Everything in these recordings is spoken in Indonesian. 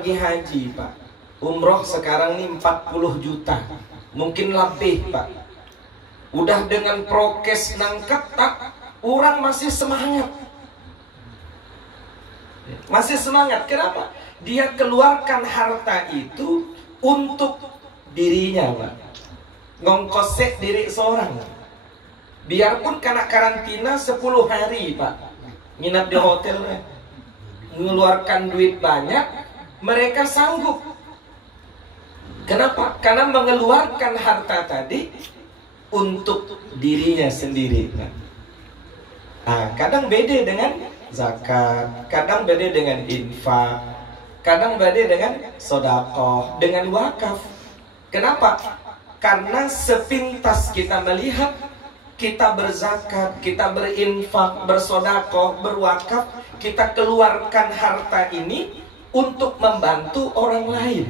pergi haji Pak, umroh sekarang nih 40 juta, mungkin lebih Pak. Udah dengan prokes nang ketat, orang masih semangat. Masih semangat, kenapa? Dia keluarkan harta itu untuk dirinya Pak, ngongkosek diri seorang. Biarpun kena karantina 10 hari Pak, nginap di hotel, mengeluarkan duit banyak, mereka sanggup. Kenapa? Karena mengeluarkan harta tadi untuk dirinya sendiri. Nah, kadang beda dengan zakat, kadang beda dengan infak, kadang beda dengan sedekah, dengan wakaf. Kenapa? Karena sepintas kita melihat, kita berzakat, kita berinfak, bersedekah, berwakaf, kita keluarkan harta ini untuk membantu orang lain.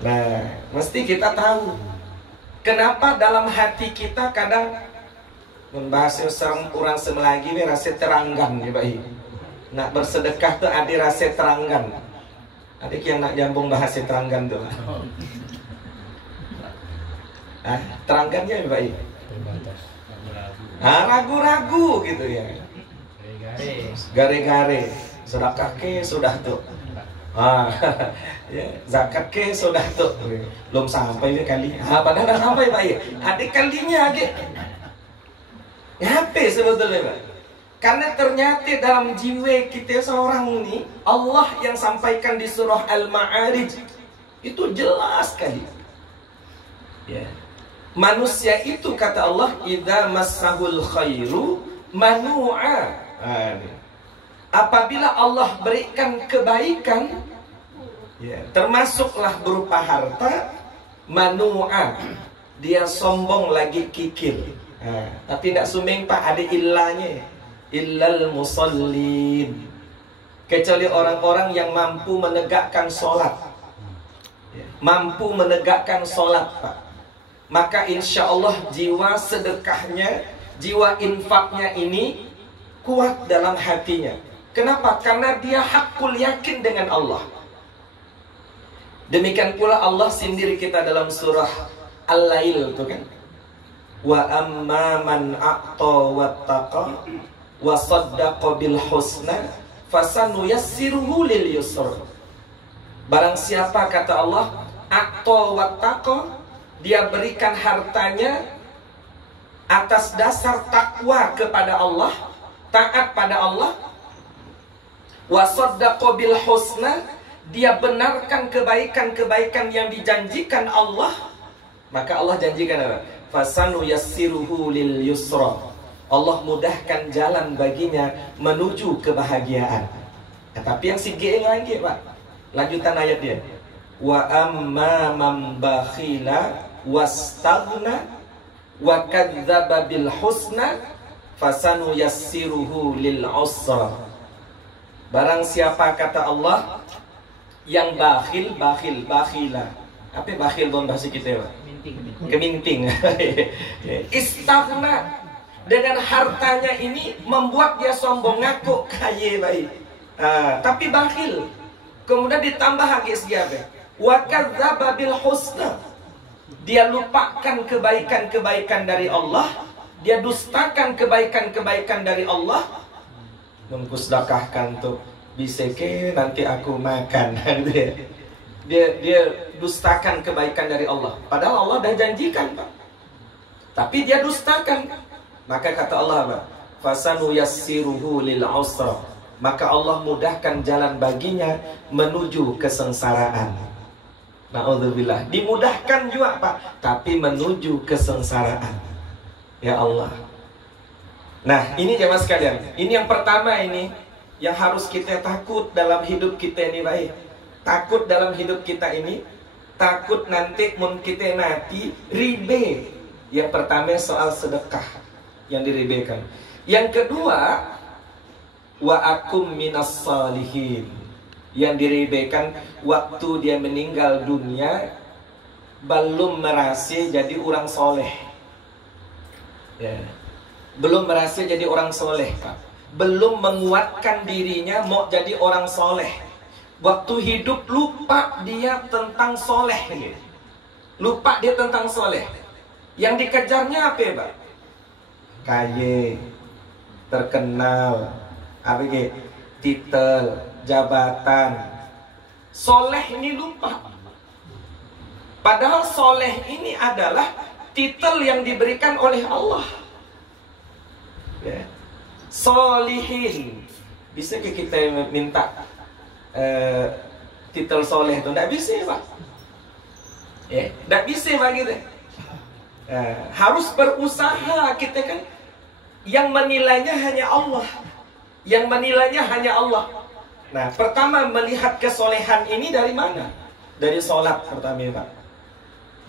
Nah, mesti kita tahu kenapa dalam hati kita kadang membahas orang semelagi rasa teranggan ya Pak. Nak bersedekah tuh ada rasa teranggan. Adik yang nak jambung bahasa teranggan tuh. Teranggannya ya Pak. Ragu-ragu gitu ya. Gare-gare. Sedekah ke sudah tuh. Ya, zakat ke sudah tuh. Belum sampai ya kali. Padahal dah sampai Pak. Adik kalinya adik. Ngapain sebetulnya Pak? Karena ternyata dalam jiwa kita seorang ini, Allah yang sampaikan di surah Al-Ma'arij itu jelas sekali. Ya. Manusia itu kata Allah, idza massahul khairu manu'a. Apabila Allah berikan kebaikan, ya, termasuklah berupa harta, manu'a, dia sombong lagi kikir. Tapi tidak sumeng Pak, ada illanya, illal musallin, kecuali orang-orang yang mampu menegakkan sholat, mampu menegakkan sholat Pak. Maka insya Allah jiwa sedekahnya, jiwa infaknya ini kuat dalam hatinya. Kenapa? Karena dia hakul yakin dengan Allah. Demikian pula Allah sendiri kita dalam surah Al-Lail itu kan, wa amma man a'ta wattaqa wa saddaqa bil husna fasanuyassiruhu lil yusr. Barang siapa kata Allah a'ta wattaqa, dia berikan hartanya atas dasar takwa kepada Allah, taat pada Allah, wa saddaqa bil husna, dia benarkan kebaikan-kebaikan yang dijanjikan Allah, maka Allah janjikan apa? Fasanu yassiruhu lil yusra. Allah mudahkan jalan baginya menuju kebahagiaan. Tapi yang sige lagi Pak, lanjutan ayat dia. Wa amma man bakhila wastaghna wa kadzdzaba bil husna fasanu yassiruhu lil usra. Barang siapa kata Allah yang bakhila. Apa bakhil dalam bahasa kita Pak? Keminting. Istaghna, dengan hartanya ini membuat dia sombong, ngaku kaya baik, tapi bakhil. Kemudian ditambah lagi siapa? Wa kadzdzaba bil husna, dia lupakan kebaikan-kebaikan dari Allah, dia dustakan kebaikan-kebaikan dari Allah. Mengkusdakahkan tuh bisa ke nanti aku makan. Dia dustakan kebaikan dari Allah, padahal Allah dah janjikan Pak, tapi dia dustakan. Maka kata Allah apa? Fasanu yassiruhu lil usra, maka Allah mudahkan jalan baginya menuju kesengsaraan. Na'udzubillah, dimudahkan juga Pak, tapi menuju kesengsaraan. Ya Allah. Nah ini jemaah sekalian, ini yang pertama ini yang harus kita takut dalam hidup kita ini baik. Takut dalam hidup kita ini, takut nanti mun kita mati ribe. Yang pertama soal sedekah yang diribekan. Yang kedua, wa akum minas salihin, yang diribekan waktu dia meninggal dunia belum merasa jadi orang soleh, ya. Belum merasa jadi orang soleh Pak, belum menguatkan dirinya mau jadi orang soleh. Waktu hidup lupa dia tentang soleh gitu. Lupa dia tentang soleh. Yang dikejarnya apa ya Pak? Kaya, terkenal, apa gitu? Titel, jabatan. Soleh ini lupa. Padahal soleh ini adalah titel yang diberikan oleh Allah ya. Solihin. Bisa kita minta titel soleh itu? Tidak bisa Pak ya, tidak bisa Pak gitu. Harus berusaha kita kan. Yang menilainya hanya Allah. Yang menilainya hanya Allah. Nah, pertama melihat kesolehan ini dari mana? Dari sholat pertama Pak.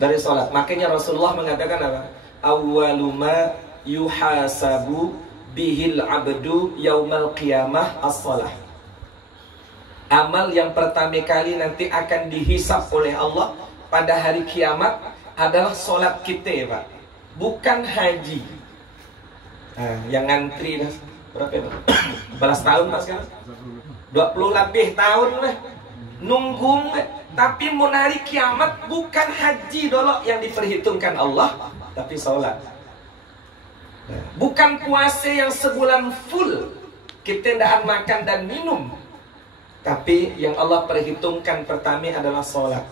Dari sholat. Makanya Rasulullah mengatakan apa? Awwalu ma yuhasabu bihil abdu yaumal qiyamah as-salah. Amal yang pertama kali nanti akan dihisap oleh Allah pada hari kiamat adalah sholat kita Pak. Bukan haji. Yang ngantri dah berapa ya Pak? 11 tahun Pak sekarang? 20 lebih tahun lah. Nunggu tapi mau hari kiamat bukan haji dulu yang diperhitungkan Allah, tapi sholat. Bukan puasa yang sebulan full kita tidak makan dan minum, tapi yang Allah perhitungkan pertama adalah sholat.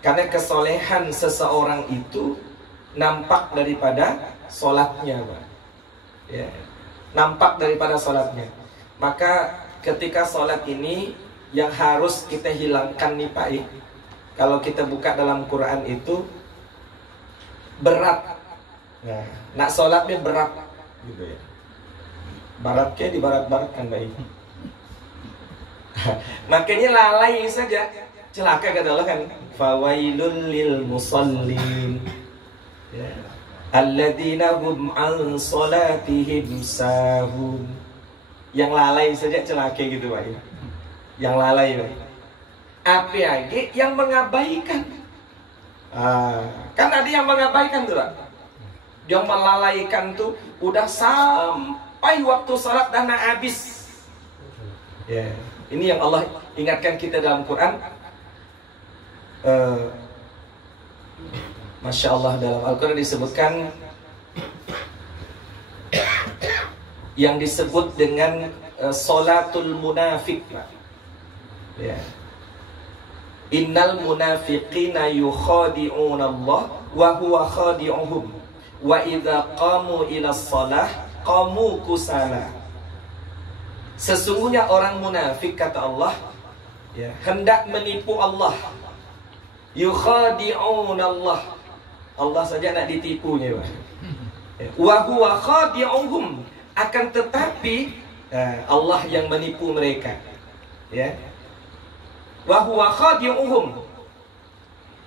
Karena kesolehan seseorang itu nampak daripada sholatnya Pak ya, nampak daripada sholatnya. Maka ketika sholat ini yang harus kita hilangkan nih Pak I, kalau kita buka dalam Quran itu berat. Nah, nak sholatnya berat gitu ya. Baratnya di barat-baratkan Pak I. Makanya lalai saja. Celaka kata Allah kan, fawailul lil musallin ya, alladzina hum an salatihim sahun. Yang lalai saja celaka gitu Pak I. Yang lalai Pak. Apa lagi yang mengabaikan? Kan ada yang mengabaikan tuh Pak. Yang melalaikan tuh udah sampai waktu salat dan habis. Ya, ini yang Allah ingatkan kita dalam Quran. Masya Allah, dalam Al-Quran disebutkan yang disebut dengan salatul munafik ya. Innal munafiqina yukhadi'una Allah wa huwa khadi'uhum wa idza qamu ila shalah qamu kusala. Sesungguhnya orang munafik kata Allah ya, hendak menipu Allah. Yukhadi'una Allah. Allah saja nak ditipunya Pak. Wa huwa khadi'uhum, akan tetapi Allah yang menipu mereka ya. Wa huwa khadi'uhum,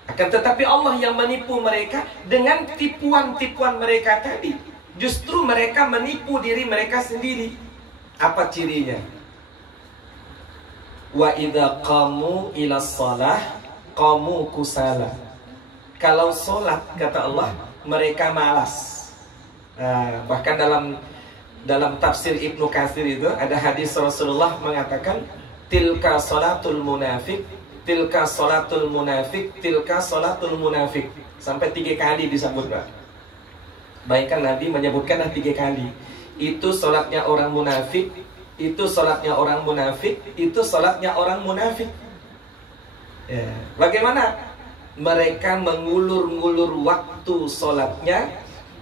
akan tetapi Allah yang menipu mereka dengan tipuan-tipuan mereka tadi. Justru mereka menipu diri mereka sendiri. Apa cirinya? Wa idza qamu ila shalah qamu kusala. Kalau sholat kata Allah mereka malas. Bahkan dalam tafsir Ibnu Katsir itu ada hadis Rasulullah mengatakan tilka sholatul munafik, tilka sholatul munafik, tilka sholatul munafik. Sampai 3 kali disebut Pak. Bahkan Nabi menyebutkan 3 kali. Itu sholatnya orang munafik, itu sholatnya orang munafik, itu sholatnya orang munafik ya. Bagaimana? Mereka mengulur-ngulur waktu sholatnya.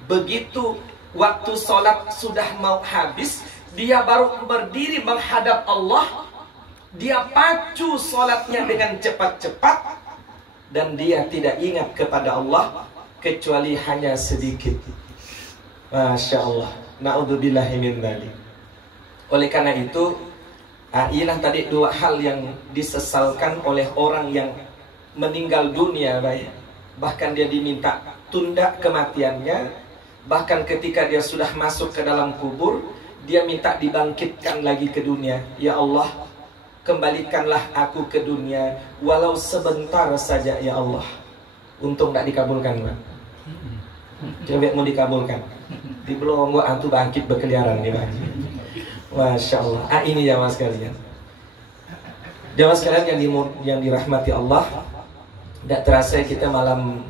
Begitu waktu sholat sudah mau habis, dia baru berdiri menghadap Allah. Dia pacu sholatnya dengan cepat-cepat, dan dia tidak ingat kepada Allah kecuali hanya sedikit. Masya Allah. Na'udzubillahi min dzalik. Oleh karena itu, inilah tadi 2 hal yang disesalkan oleh orang yang meninggal dunia baik. Bahkan dia diminta tunda kematiannya. Bahkan ketika dia sudah masuk ke dalam kubur, dia minta dibangkitkan lagi ke dunia. Ya Allah, kembalikanlah aku ke dunia walau sebentar saja ya Allah. Untung tak dikabulkan Pak. Coba mau dikabulkan. Di belum gua antu bangkit berkeliaran nih Pak. Masya Allah. Ini ya mas kalian. Jamaah sekalian yang dirahmati Allah, tidak terasa kita malam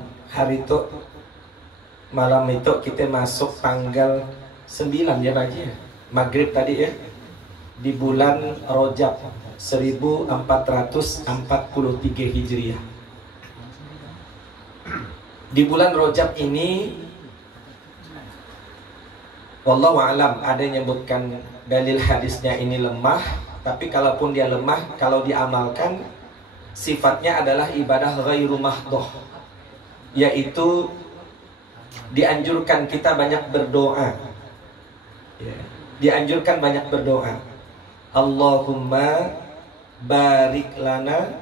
itu kita masuk tanggal 9 ya Pak Haji ya? Maghrib tadi ya, di bulan Rajab 1443 Hijriah. Di bulan Rajab ini, wallahu alam, ada yang menyebutkan dalil hadisnya ini lemah, tapi kalaupun dia lemah, kalau diamalkan sifatnya adalah ibadah ghairu mahdhah, yaitu dianjurkan kita banyak berdoa ya. Dianjurkan banyak berdoa, Allahumma barik lana,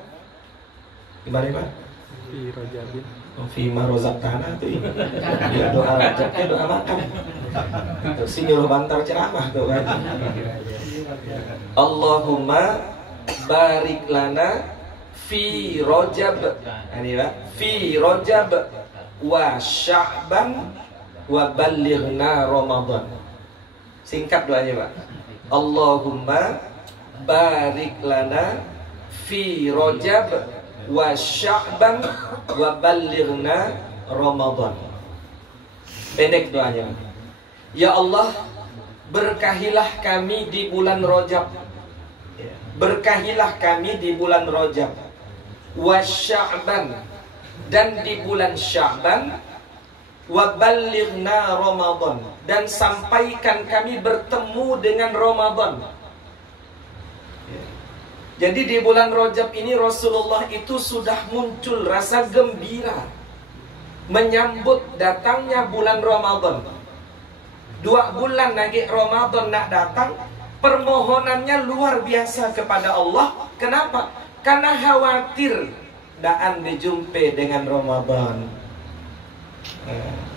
gimana Pak? Fi rajabin Fima rozaqtana tuh ya, doa rajabnya doa makan. Terus si nyuruh bantar ceramah tuh kan. Allahumma barik lana fi rajab. Ini Pak, fi rajab wa sya'ban wa ballighna ramadan. Singkat doanya Pak. Allahumma barik lana fi rajab wa sya'ban wa ballighna ramadan. Pendek doanya. Ya Allah, berkahilah kami di bulan Rajab. Berkahilah kami di bulan Rajab. Wa sya'ban, dan di bulan Sya'ban. Wa ballighna ramadan, dan sampaikan kami bertemu dengan Ramadan. Jadi di bulan Rajab ini Rasulullah itu sudah muncul rasa gembira menyambut datangnya bulan Ramadan. 2 bulan lagi Ramadan nak datang, permohonannya luar biasa kepada Allah. Kenapa? Karena khawatir daan dijumpe dengan Ramadan.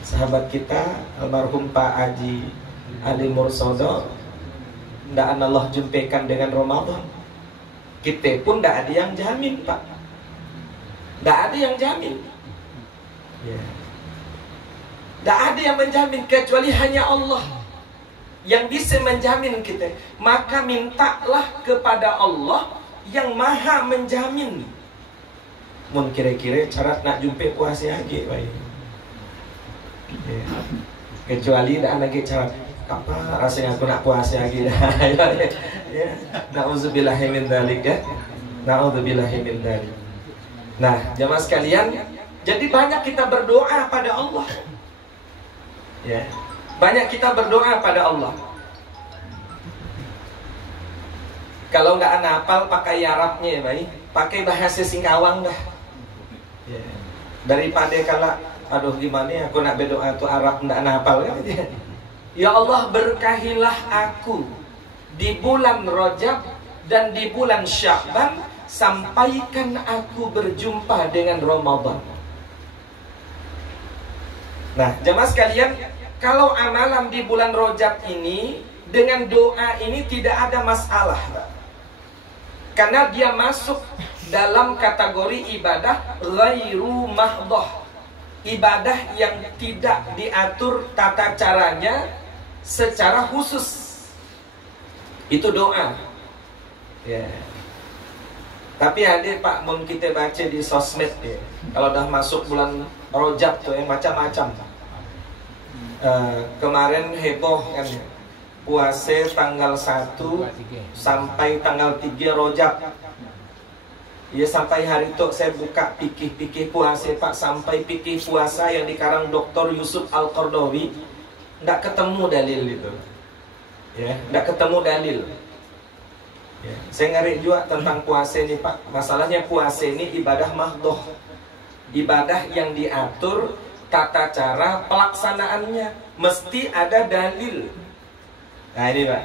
Sahabat kita almarhum Pak Haji Ali Mursodo, daan Allah jumpekan dengan Ramadan. Kita pun tidak ada yang jamin Pak, tidak ada yang jamin, tidak ada yang menjamin kecuali hanya Allah yang bisa menjamin kita. Maka mintalah kepada Allah yang maha menjamin. Mun kira-kira cara nak jumpa puasa lagi baik, kecuali tidak lagi cara apa rasanya aku nak puasa lagi dah. Ya, na'udzubillahi min dzalik ya. Na'udzubillahi min dzalik. Nah, jamaah sekalian, jadi banyak kita berdoa pada Allah. Ya. Banyak kita berdoa pada Allah. Kalau nggak hafal pakai Arabnya ya, baik. Pakai bahasa Singkawang dah. Ya. Daripada kalau aduh gimana ya, aku nak berdoa itu Arab nggak hafal kan. Ya Allah, berkahilah aku di bulan Rajab dan di bulan Sya'ban, sampaikan aku berjumpa dengan Ramadan. Nah, jemaah sekalian, kalau amalan di bulan Rajab ini dengan doa ini tidak ada masalah, karena dia masuk dalam kategori ibadah ghairu mahdhah, ibadah yang tidak diatur tata caranya secara khusus. Itu doa ya. Tapi ada Pak, mau kita baca di sosmed ya, kalau dah masuk bulan Rajab tuh yang macam-macam. Kemarin heboh kan, puasa tanggal 1 sampai tanggal 3 Rajab. Ya, sampai hari itu saya buka pikir-pikir puasa Pak, sampai pikir puasa yang dikarang Dr. Yusuf Al-Qardawi, nggak ketemu dalil itu. Ya, tidak ketemu dalil. Ya, saya ngari juga tentang puasa ini Pak. Masalahnya puasa ini ibadah mahdhah, ibadah yang diatur tata cara pelaksanaannya mesti ada dalil. Nah ini Pak,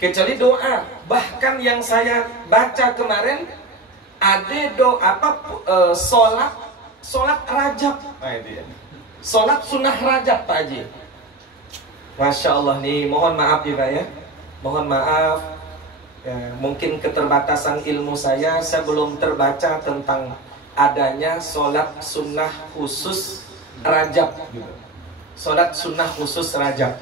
kecuali doa. Bahkan yang saya baca kemarin ada doa solat Rajab. Nah itu ya, solat sunnah Rajab Pak Haji. Masya Allah nih, mohon maaf ya Pak ya, mohon maaf ya, mungkin keterbatasan ilmu saya belum terbaca tentang adanya sholat sunnah khusus Rajab gitu. Sholat sunnah khusus Rajab.